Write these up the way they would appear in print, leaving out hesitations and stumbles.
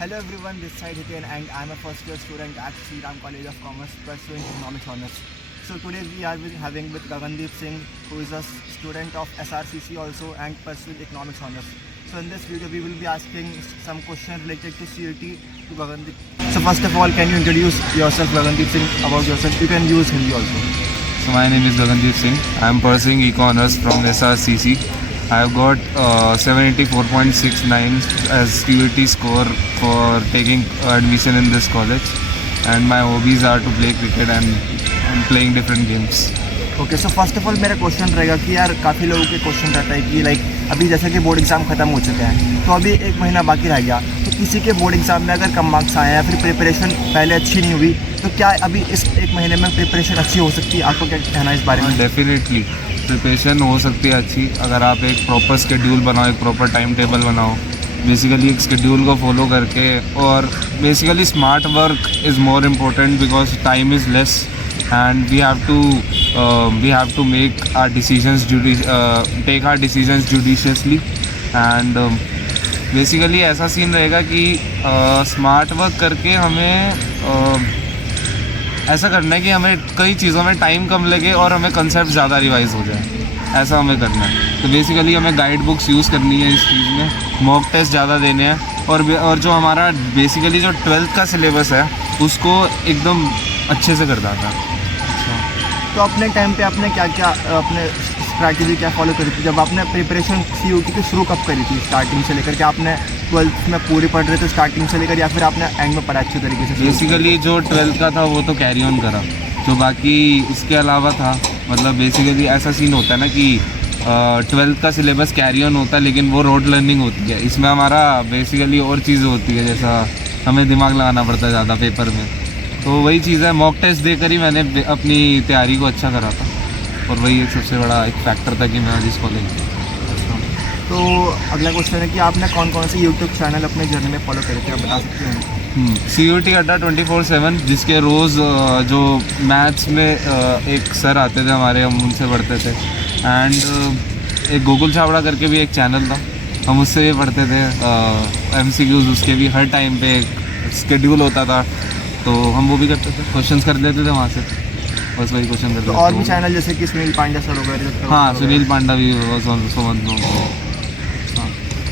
Hello everyone, this side Hiten and I am a first year student at Sri Ram College of Commerce pursuing Economics Honours. So today we are having with Gagandeep Singh, who is a student of SRCC also and pursuing Economics Honours. So in this video we will be asking some questions related to CET to Gagandeep. So first of all, can you introduce yourself, Gagandeep Singh, about yourself? You can use Hindi also. So my name is Gagandeep Singh. I am pursuing Econ Honours from SRCC. I have got 784.69 as TUT score for taking admission in this college, and my hobbies are to play cricket and playing different games. Okay so first of all मेरा question रहेगा कि यार काफ़ी लोगों के question रहता है कि लाइक अभी जैसे कि बोर्ड एग्ज़ाम खत्म हो चुके हैं तो अभी एक महीना बाकी रह गया, तो किसी के बोर्ड एग्ज़ाम में अगर कम मार्क्स आए या फिर प्रिपरेशन पहले अच्छी नहीं हुई तो क्या अभी इस एक महीने में प्रिपरेशन अच्छी हो सकती है? आपको क्या कहना है इस बारे में? डेफिनेटली प्रिपरेशन हो सकती है अच्छी, अगर आप एक प्रॉपर स्केड्यूल बनाओ, एक प्रॉपर टाइम टेबल बनाओ, बेसिकली एक स्केड्यूल को फॉलो करके, और basically smart work is more important because time is less and we have to make our decisions take our decisions judiciously and basically ऐसा scene रहेगा कि स्मार्ट वर्क करके हमें ऐसा करना है कि हमें कई चीज़ों में टाइम कम लगे और हमें कंसेप्ट ज़्यादा रिवाइज हो जाए, ऐसा हमें करना है। तो बेसिकली हमें गाइड बुक्स यूज़ करनी है इस चीज़ में, मॉक टेस्ट ज़्यादा देने हैं, और जो हमारा बेसिकली जो 12th का सिलेबस है उसको एकदम अच्छे से कर देता है। तो अपने टाइम पे आपने क्या क्या अपने स्ट्रैटेजी क्या फॉलो करी थी जब आपने प्रिपरेशन CUT की शुरू कब करी थी? स्टार्टिंग से लेकर के आपने 12th में पूरी पढ़ रहे थे स्टार्टिंग से लेकर, या फिर आपने एंड में पढ़ा अच्छे तरीके से? बेसिकली जो 12th का था वो तो कैरी ऑन करा, जो बाकी इसके अलावा था, मतलब बेसिकली ऐसा सीन होता है ना कि 12th का सिलेबस कैरी ऑन होता है लेकिन वो रोड लर्निंग होती है, इसमें हमारा बेसिकली और चीज़ होती है, जैसा हमें दिमाग लगाना पड़ता है ज़्यादा पेपर में, तो वही चीज़ है। मॉक टेस्ट देकर ही मैंने अपनी तैयारी को अच्छा करा था, और वही एक सबसे बड़ा एक फैक्टर था कि मैं आज इस कॉलेज में। तो अगला क्वेश्चन है कि आपने कौन कौन से यूट्यूब चैनल अपने जर्नी में फॉलो करे थे, आप बता सकते हैं? CUT अड्डा 24/7, जिसके रोज़ जो मैथ्स में एक सर आते थे हमारे, हम उनसे पढ़ते थे, एंड एक गूगल छावड़ा करके भी एक चैनल था, हम उससे भी पढ़ते थे MCQs, उसके भी हर टाइम पे एक स्केड्यूल होता था, तो हम वो भी करते थे, क्वेश्चंस कर लेते थे वहाँ से, बस वही क्वेश्चन करते थे। और भी चैनल जैसे कि सुनील पांड्या सर वगैरह? हाँ, सुनील पांडा भी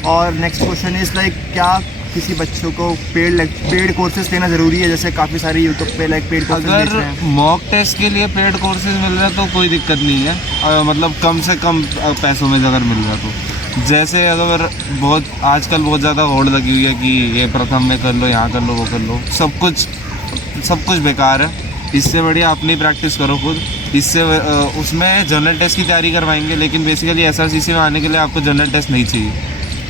और नेक्स्ट क्वेश्चन इज़ लाइक क्या किसी बच्चों को पेड कोर्सेज लेना ज़रूरी है? जैसे काफ़ी सारे यूट्यूब पे लाइक पेड कोर्सेज अगर मॉक टेस्ट के लिए पेड कोर्सेज मिल रहा है तो कोई दिक्कत नहीं है, मतलब कम से कम पैसों में अगर मिल रहा है तो। जैसे अगर आजकल बहुत ज़्यादा होड़ लगी हुई है कि ये प्रथम में कर लो, यहाँ कर लो, वो कर लो, सब कुछ बेकार है, इससे बढ़िया अपनी प्रैक्टिस करो खुद। इससे उसमें जनरल टेस्ट की तैयारी करवाएंगे, लेकिन बेसिकली SRCC में आने के लिए आपको जनरल टेस्ट नहीं चाहिए,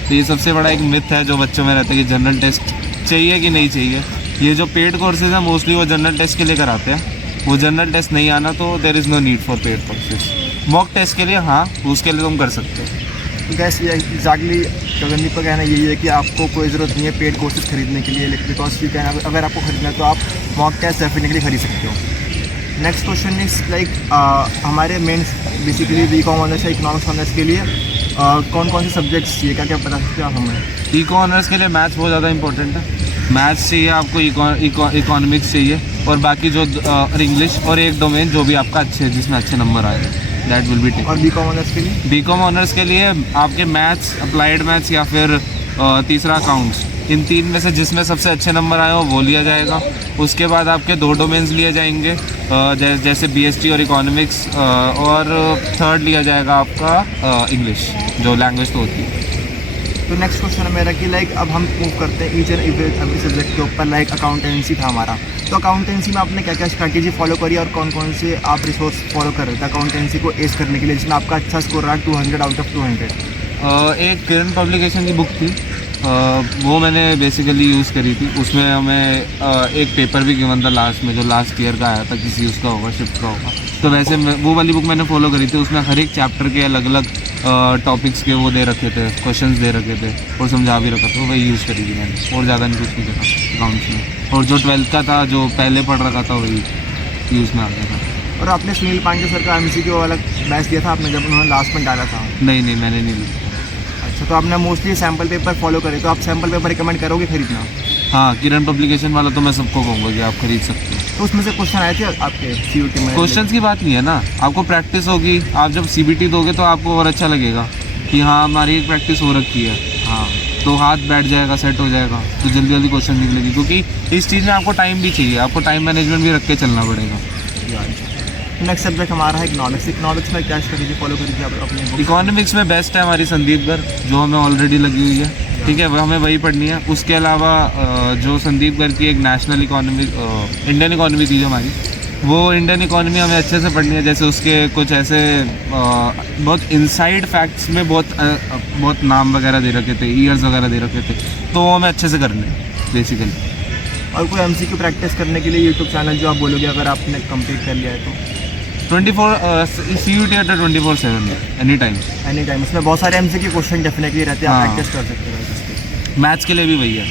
तो ये सबसे बड़ा एक मिथ है जो बच्चों में रहता है कि जनरल टेस्ट चाहिए कि नहीं चाहिए। ये जो पेड कोर्सेज हैं मोस्टली वो जनरल टेस्ट के लिए कराते हैं, वो जनरल टेस्ट नहीं आना तो there is no need for paid courses. Mock test के लिए हाँ, उसके लिए तुम कर सकते हो। गैस ये एग्जैक्टली गगनदीप का कहना यही है कि आपको कोई ज़रूरत नहीं है पेड कोर्सेज खरीदने के लिए, बिकॉज यू कैन, अगर आपको खरीदना है तो आप मॉक टेस्ट डेफिनेटली खरीद सकते हो। नेक्स्ट क्वेश्चन इज लाइक हमारे मेन बेसिकली BCom ऑनर्स या इकोनॉमिक्स ऑनर्स के लिए कौन कौन से सब्जेक्ट्स चाहिए, क्या क्या बता सकते हो आप हमें? इको ऑनर्स के लिए मैथ्स बहुत ज़्यादा इंपॉर्टेंट है, मैथ्स चाहिए आपको, इकोनॉमिक्स चाहिए, और बाकी जो इंग्लिश, और एक डोमेन जो भी आपका अच्छे जिसमें अच्छे नंबर आए, दैट विल बी टेक। और BCom ऑनर्स के लिए? BCom ऑनर्स के लिए आपके मैथ्स, अप्लाइड मैथ्स, या फिर तीसरा अकाउंट्स, इन तीन में से जिसमें सबसे अच्छे नंबर आए हो वो लिया जाएगा। उसके बाद आपके 2 डोमेन्स लिए जाएंगे, जैसे BST और इकोनॉमिक्स, और थर्ड लिया जाएगा आपका इंग्लिश, जो लैंग्वेज तो होती है। तो नेक्स्ट क्वेश्चन है मेरा कि लाइक अब हम मूव करते हैं ईच एंड एवरी सब्जेक्ट के ऊपर। लाइक अकाउंटेंसी था हमारा, तो अकाउंटेंसी में आपने क्या क्या स्ट्रैटेजी फॉलो करी और कौन कौन से आप रिसोर्स फॉलो कर रहे थे अकाउंटेंसी को एस करने के लिए, जिसमें आपका अच्छा स्कोर रहा 200 आउट ऑफ 200? एक किरण पब्लिकेशन की बुक थी, वो मैंने बेसिकली यूज़ करी थी, उसमें हमें एक पेपर भी गिवन था लास्ट में, जो लास्ट ईयर का आया था, किसी उसका होगा, शिफ्ट का होगा, तो वैसे वो वाली बुक मैंने फॉलो करी थी। उसमें हर एक चैप्टर के अलग अलग टॉपिक्स के वो दे रखे थे, क्वेश्चंस दे रखे थे, और समझा भी रखा था, वही यूज़ करी थी मैंने, और ज़्यादा नहीं कुछ नहीं करा अकाउंट्स में। और जो 12th का था, जो पहले पढ़ रखा था, वही यूज़ में आ गया था। और आपने सुनील पांडे सर का MCQ वाला बैच दिया था आपने, जब उन्होंने लास्ट में डाला था? नहीं, मैंने नहीं लिया। अच्छा, तो आपने मोस्टली सैम्पल पेपर फॉलो करे, तो आप सैम्पल पेपर रिकमेंड करोगे खरीदना? हाँ, किरण पब्लिकेशन वाला तो मैं सबको कहूँगा कि आप खरीद सकते हो। तो उसमें से क्वेश्चन आए थे आपके CUT में? क्वेश्चंस की बात नहीं है ना, आपको प्रैक्टिस होगी, आप जब CBT दोगे तो आपको और अच्छा लगेगा कि हाँ हमारी एक प्रैक्टिस हो रखी है, हाँ, तो हाथ बैठ जाएगा, सेट हो जाएगा, तो जल्दी जल्दी क्वेश्चन निकलेगी। क्योंकि इस चीज़ में आपको टाइम भी चाहिए, आपको टाइम मैनेजमेंट भी रख के चलना पड़ेगा। नेक्स्ट सब्जेक्ट हमारा है इकोनॉमिक्स। इकोनॉमिक्स में क्या स्ट्रेटेजी फॉलो करेंगे आप अपने book? इकोनॉमिक्स में बेस्ट है हमारी संदीप गर्ग, जो हमें ऑलरेडी लगी हुई है, ठीक है, वो हमें वही पढ़नी है। उसके अलावा जो संदीप गर्ग की एक नेशनल इकोनॉमी, इंडियन इकोनॉमी थी जो हमारी, वो इंडियन इकोनॉमी हमें अच्छे से पढ़नी है। जैसे उसके कुछ ऐसे बहुत इनसाइड फैक्ट्स में बहुत नाम वगैरह दे रखे थे, ईयर्स वगैरह दे रखे थे, तो वो हमें अच्छे से करने हैं बेसिकली। और कोई MCQ प्रैक्टिस करने के लिए यूट्यूब चैनल जो आप बोलोगे अगर आपने कंप्लीट कर लिया है तो? 24 CUT 24/7 एनी टाइम। इसमें बहुत सारे MCQ क्वेश्चन डेफिनेटली रहते हैं, आप हाँ। प्रैक्टिस कर सकते हो इसके। मैथ्स के लिए भी वही है।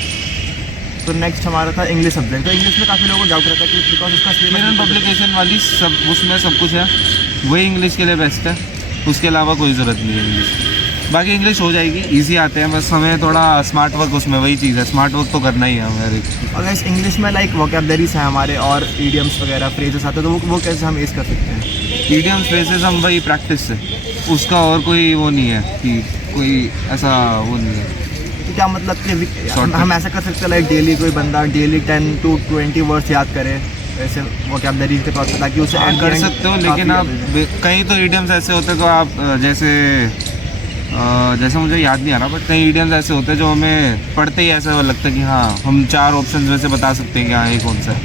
तो नेक्स्ट हमारा था इंग्लिश सब्जेक्ट। तो इंग्लिश में काफ़ी लोगों को डाउट रहता है कि बिकॉज उसका किरण syllabus- पब्लिकेशन वाली सब, उसमें सब कुछ है, वही इंग्लिश के लिए बेस्ट है, उसके अलावा कोई ज़रूरत नहीं है इंग्लिश। बाकी इंग्लिश हो जाएगी, इजी आते हैं, बस हमें थोड़ा स्मार्ट वर्क, उसमें वही चीज़ है, स्मार्ट वर्क तो करना ही है हमारे। अगर इस इंग्लिश में लाइक वोकैबुलरीज हैं हमारे और इडियम्स वगैरह फ्रेजेस आते हैं तो वो कैसे हम यूज़ कर सकते हैं? ईडियम्स फ्रेजेस हम वही प्रैक्टिस से, उसका और कोई वो नहीं है कि कोई ऐसा वो नहीं है। तो क्या मतलब कि Short हम ऐसा कर सकते हैं लाइक डेली कोई बंदा डेली 10 to 20 वर्ड्स याद करे ऐसे वोकैबुलरीज के तौर पर, ताकि उसे आप at the कर end सकते हो, लेकिन आप काफ़ी कई तो ईडियम्स ऐसे होते हैं तो आप जैसे मुझे याद नहीं आ रहा, बट कई ईडियम्स ऐसे होते हैं जो हमें पढ़ते ही ऐसा लगता है कि हाँ हम 4 ऑप्शन में से बता सकते हैं कि हाँ ये कौन सा है,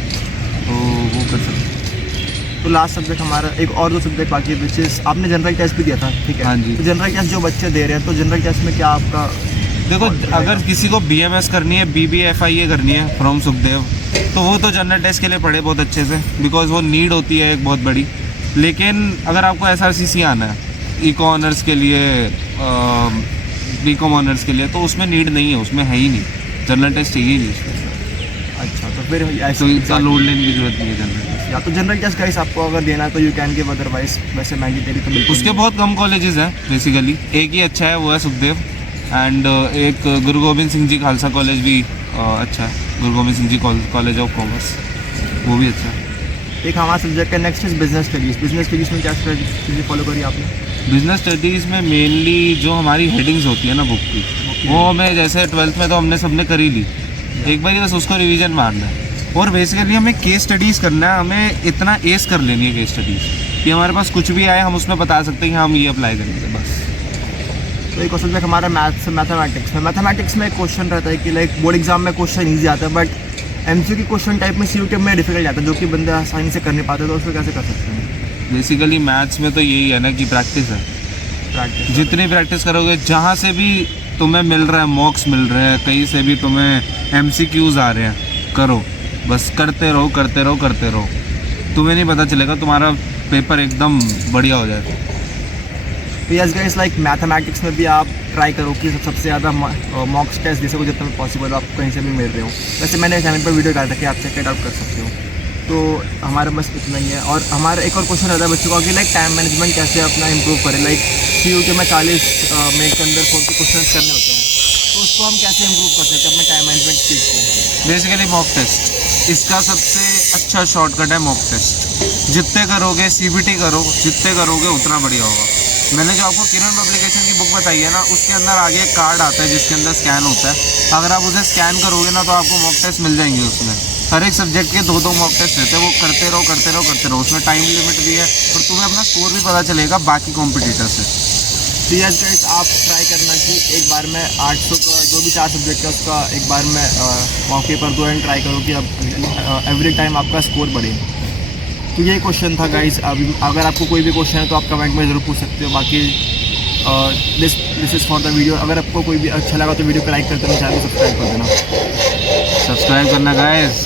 तो वो कर सकते हैं। तो लास्ट सब्जेक्ट हमारा एक और 2 सब्जेक्ट बाकी है, विच इज आपने जनरल टेस्ट भी दिया था, ठीक है? हाँ जी। तो जनरल टेस्ट जो बच्चे दे रहे हैं, तो जनरल टेस्ट में क्या आपका देखो, अगर किसी को BMS करनी है, BBFIA करनी है फ्रॉम सुखदेव, तो वो तो जनरल टेस्ट के लिए पढ़े बहुत अच्छे से, बिकॉज वो नीड होती है एक बहुत बड़ी। लेकिन अगर आपको SRCC आना है इको ऑनर्स के लिए, BCom ऑनर्स के लिए, तो उसमें नीड नहीं है, उसमें है ही नहीं, जनरल टेस्ट चाहिए ही नहीं उसमें। अच्छा, तो फिर तो इतना लोड लेने की जरूरत नहीं है जनरल टेस्ट। या तो जनरल टेस्ट गाइस आपको अगर देना है तो यू कैन गिव, अदरवाइज वैसे मैंडेटरी तो बिल्कुल उसके बहुत कम कॉलेजेस हैं बेसिकली, एक ही अच्छा है, वो है सुखदेव, एंड एक गुरु गोविंद सिंह जी खालसा कॉलेज भी अच्छा है, गुरु Govind Singh ji college of commerce, वो भी अच्छा है। एक हमारा सब्जेक्ट है next is business studies. Business studies में क्या स्ट्रेटजी फॉलो करी आपने? बिजनेस स्टडीज़ में मेनली जो हमारी हेडिंग्स होती है ना बुक की, वो हमें जैसे 12th में तो हमने सबने कर ही ली, एक बार बस उसको रिवीजन मारना है, और बेसिकली हमें केस स्टडीज़ करना है, हमें इतना एस कर लेनी है केस स्टडीज़ कि हमारे पास कुछ भी आए हम उसमें बता सकते हैं कि हम ये अप्लाई करेंगे बस। तो एक और सब्जेक्ट हमारा मैथमेटिक्स में। मैथमेटिक्स में एक क्वेश्चन रहता है कि लाइक बोर्ड एग्जाम में क्वेश्चन ईजी आता है, बट MCQ क्वेश्चन टाइप में CUT में डिफिकल्ट आता है, जो कि बंदे आसानी से कर नहीं पाते, तो उसको कैसे कर सकते हैं? बेसिकली मैथ्स में तो यही है ना कि प्रैक्टिस है, प्रैक्टिस जितनी प्रैक्टिस करोगे, जहाँ से भी तुम्हें मिल रहा है, मॉक्स मिल रहे हैं, कहीं से भी तुम्हें MCQs आ रहे हैं, करो, बस करते रहो करते रहो करते रहो, तुम्हें नहीं पता चलेगा, तुम्हारा पेपर एकदम बढ़िया हो जाएगा। तो यस गाइस, लाइक मैथमेटिक्स में भी आप ट्राई करो कि सबसे ज़्यादा मॉक्स टेस्ट जैसे को जितना पॉसिबल हो आप कहीं से भी मिल रहे हो। वैसे मैंने चैनल पर वीडियो डाला था कि आप चेक इट आउट कर सकते हो। तो हमारा बस इतना ही है। और हमारा एक और क्वेश्चन रहता है बच्चों का कि लाइक टाइम मैनेजमेंट कैसे अपना इम्प्रूव करें। लाइक CUT में 40 मिनट के अंदर 40 क्वेश्चन करने होते हैं, तो उसको हम कैसे इम्प्रूव कर सकते हैं अपने टाइम मैनेजमेंट स्किल्स को? बेसिकली मॉक टेस्ट इसका सबसे अच्छा शॉर्टकट है। मॉक टेस्ट जितने करोगे, CBT करो, जितने करोगे उतना बढ़िया होगा। मैंने जो आपको किरण पब्लिकेशन की बुक बताई है ना, उसके अंदर आगे एक कार्ड आता है जिसके अंदर स्कैन होता है। अगर आप उसे स्कैन करोगे ना तो आपको मॉक टेस्ट मिल जाएंगे। उसमें हर एक सब्जेक्ट के 2-2 मॉक टेस्ट रहते हैं, वो करते रहो करते रहो करते रहो। उसमें टाइम लिमिट भी है और तुम्हें अपना स्कोर भी पता चलेगा बाकी कॉम्पिटिटर से। तो यस गाइस, आप ट्राई करना कि एक बार में 800 का जो भी 4 सब्जेक्ट है उसका एक बार में मॉक पेपर दो एंड ट्राई करो कि अब एवरी टाइम आपका स्कोर बढ़े। तो ये क्वेश्चन था गाइस। अभी अगर आपको कोई भी क्वेश्चन है तो आप कमेंट में ज़रूर पूछ सकते हो। बाकी this is for the video. अगर आपको कोई भी अच्छा लगा तो वीडियो को लाइक करते रहना, चैनल को सब्सक्राइब कर देना। सब्सक्राइब करना गाइस।